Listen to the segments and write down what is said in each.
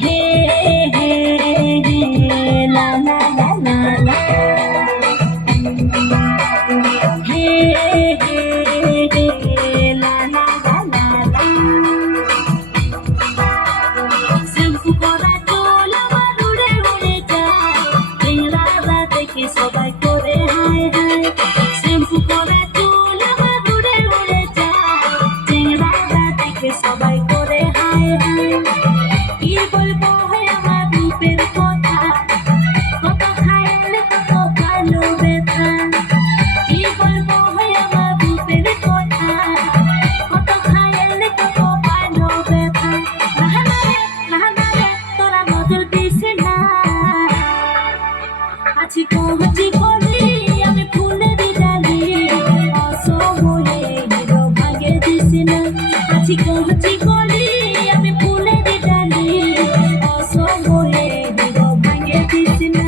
হে হে হে লা লা লা লা লা হে হে হে লা লা লা লা লা শ্যাম্পু করা চুল আমার উড়ে উড়ে যায় টেংরারা দেখে সবাই করে হায় হায় শ্যাম্পু করা চুল আমার উড়ে উড়ে যায় টেংরারা দেখে সবাই করে হায় হায় কি বলবো হয় আমার রূপের কথা কত খাইলে কত ভালো ব্যথা কি বলবো হয় আমার রূপের কথা কত খাইলে কত ভালো ব্যথা না না রে তোরা নজর দিস না আছি কহছি কলি আমি ফুলের ডালি অসময়ে হিরো ভাগে দিস না আছি কহছি কলি আমি ফুলের ডালি অসময়ে হিরো ভাগে দিস না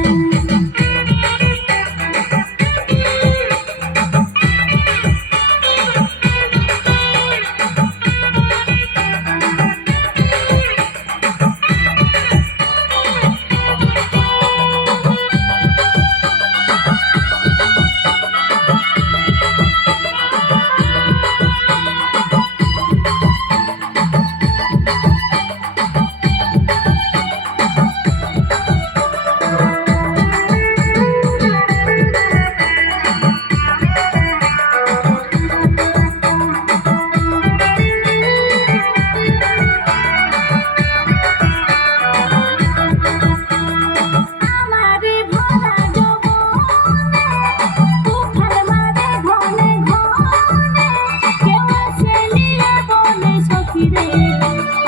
আমারে ভরা যৌবনে তুফান মারে ঘনে ঘনে কেউ আসে নিয়ে বলে সখী রে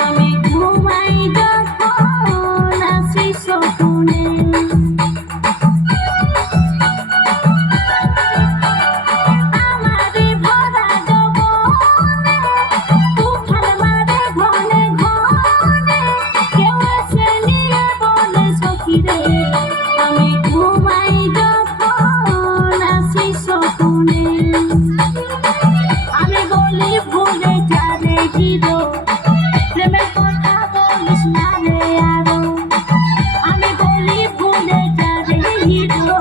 আমি ঘুমাই যখন আসি স্বপ্নে আমারে ভরা যৌবনে তুফান মারে ঘনে ঘনে কেউ আসে নিয়ে বলে সখী রে আমি ঘুমাই যখন আসি স্বপ্নে আমি বলি ভুলে যাবে হিরো প্রেমের কথা বলিস না রে আরো আমি বলি ভুলে যাবে হিরো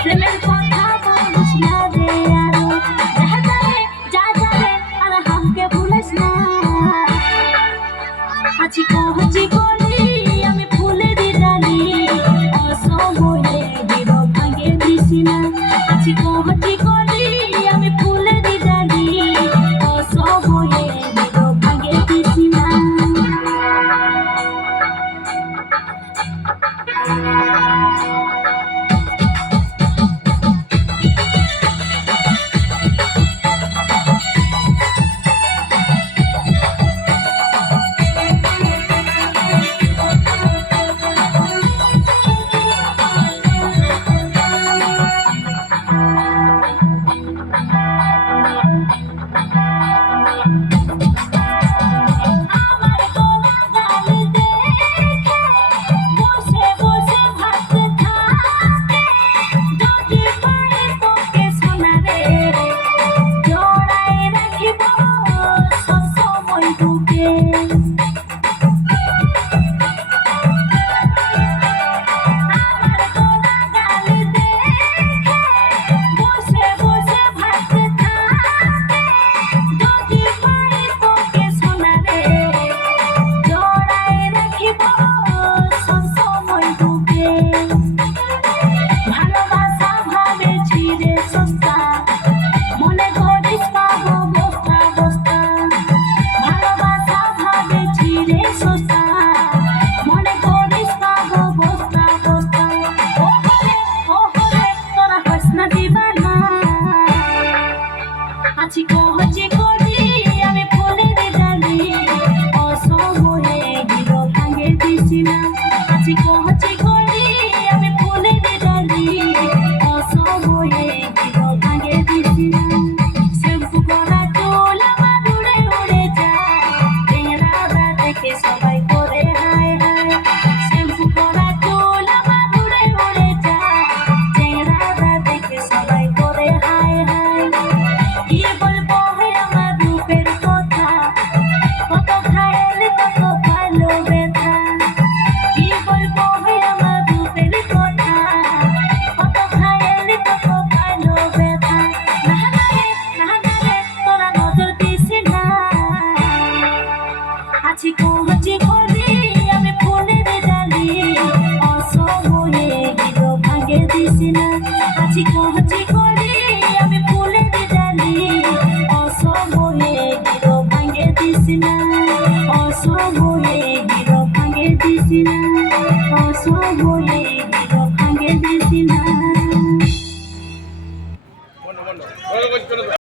প্রেমের কথা বলিস না রে আরো যা যাবে আর হামকে ভুলিস না আছি কহছি কলি আমি ফুলের ডালি অসময়ে হিরো ভাগে দিস না আছি কহছি কলি আমি ফুলের ডালি অসময়ে হিরো ভাগে দিস না চিকো চিকোরে আমি ফুলের ডালি অসময়ে গিরো ভাঙে দিস না অসময়ে